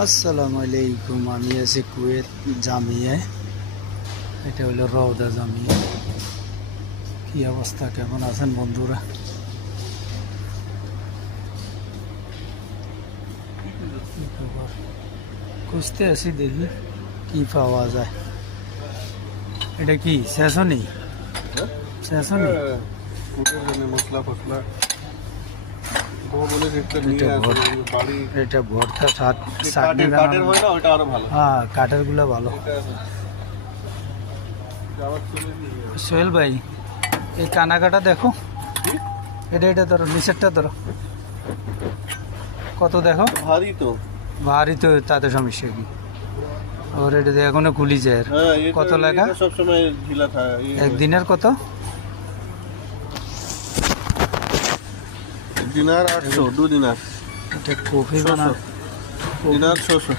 আসসালামু আলাইকুম। আমি আছি কুয়েত জামিয়ায়। এটা হলো রওদা জামিয়া। কি অবস্থা, কেমন আছেন বন্ধুরা? কি খবর? খুঁজতে আছি, দেখি কি পাওয়া যায়। এটা কি শেষনি? শেষনি এটা ভর্তা হ্যাঁ, কাঠের গুলো ভালো। সোহেল ভাই, এই কানাকাটা দেখো, এটা ধরো, নিচেরটা ধরো, কত দেখো, ভারী তো, তাতে সমস্যা কি? ওর এটা এখনো খুলি যায়। কত লেখা? একদিনের কত? দিনার 800, 2 দিনার। এটা কফি বানা, দিনার 600।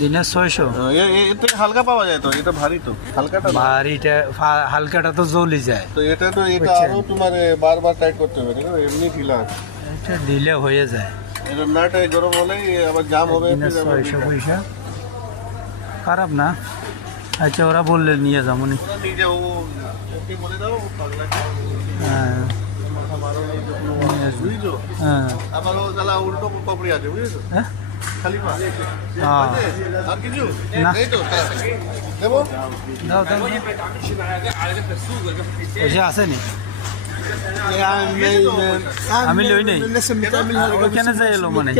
দিনের 600। এটা হালকা পাওয়া যায় তো, এটা ভারী তো, হালকাটা না। ভারীটা, হালকাটা তো জ্বলি যায়। তো এটা আরো তোমার বারবার টাইট করতে হবে, ঠিক আছে? এমনি ঢিলা আছে। এটা ঢিলে হয়ে যায়। এটা নাট গরম হলেই আবার জাম হবে। দিনের 600 পয়সা, খারাপ না। আচ্ছা, ওরা বললে নিয়ে যাবো নি। নিজে ওকে বলে দাও, পাগলা হ্যাঁ নিয়ে আসবো। বুঝছো? হ্যাঁ আবার ও জ্বালা উল্টো পাপড়ি আছে, বুঝেছো? হ্যাঁ খালি পা। হ্যাঁ। আর কিছু না। এই তো দেবো। দাও দাও, পয়সা আসেনি, আমি লই নেই, ওইখানে যাই এলো মানে।